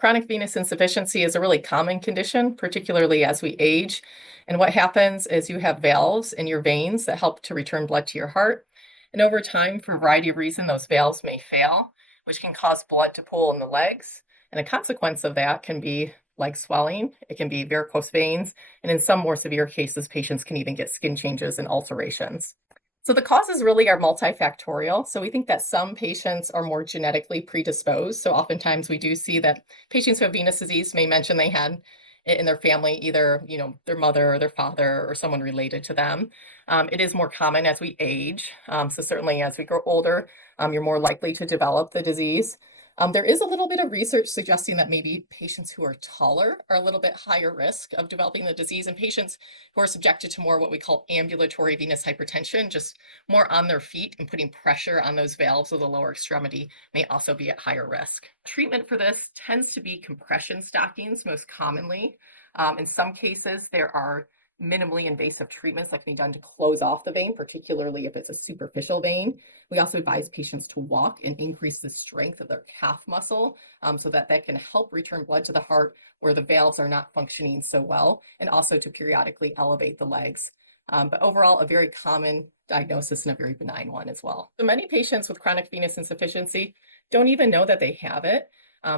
Chronic venous insufficiency is a really common condition, particularly as we age. And what happens is you have valves in your veins that help to return blood to your heart. And over time, for a variety of reasons, those valves may fail, which can cause blood to pool in the legs. And a consequence of that can be leg swelling, it can be varicose veins, and in some more severe cases, patients can even get skin changes and ulcerations. So the causes really are multifactorial. So we think that some patients are more genetically predisposed. So oftentimes we do see that patients who have venous disease may mention they had it in their family, either their mother or their father or someone related to them. It is more common as we age. So certainly as we grow older, you're more likely to develop the disease. There is a little bit of research suggesting that maybe patients who are taller are a little bit higher risk of developing the disease, and patients who are subjected to more what we call ambulatory venous hypertension, just more on their feet and putting pressure on those valves of the lower extremity, may also be at higher risk. Treatment for this tends to be compression stockings most commonly. In some cases, there are minimally invasive treatments that can be done to close off the vein, particularly if it's a superficial vein. We also advise patients to walk and increase the strength of their calf muscle so that can help return blood to the heart where the valves are not functioning so well, and also to periodically elevate the legs. But overall, a very common diagnosis and a very benign one as well. So many patients with chronic venous insufficiency don't even know that they have it.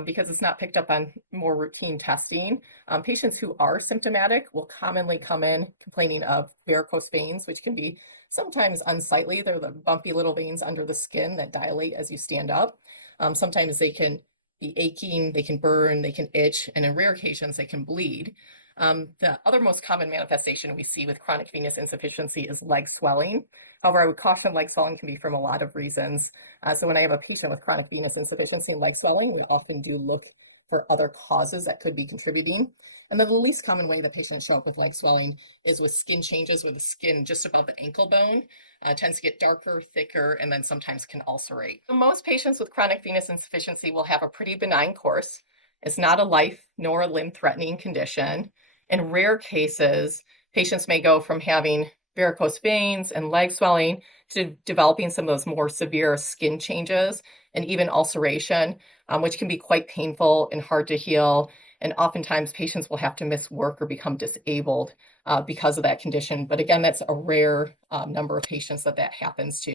Because it's not picked up on more routine testing. Patients who are symptomatic will commonly come in complaining of varicose veins, which can be sometimes unsightly. They're the bumpy little veins under the skin that dilate as you stand up. Sometimes they can be aching, they can burn, they can itch, and in rare occasions they can bleed. The other most common manifestation we see with chronic venous insufficiency is leg swelling. However, I would caution leg swelling can be from a lot of reasons. So when I have a patient with chronic venous insufficiency and leg swelling, we often do look for other causes that could be contributing. And then the least common way that patients show up with leg swelling is with skin changes where the skin just above the ankle bone tends to get darker, thicker, and then sometimes can ulcerate. So most patients with chronic venous insufficiency will have a pretty benign course. It's not a life nor a limb-threatening condition. In rare cases, patients may go from having varicose veins and leg swelling to developing some of those more severe skin changes and even ulceration, which can be quite painful and hard to heal. And oftentimes patients will have to miss work or become disabled because of that condition. But again, that's a rare number of patients that happens to.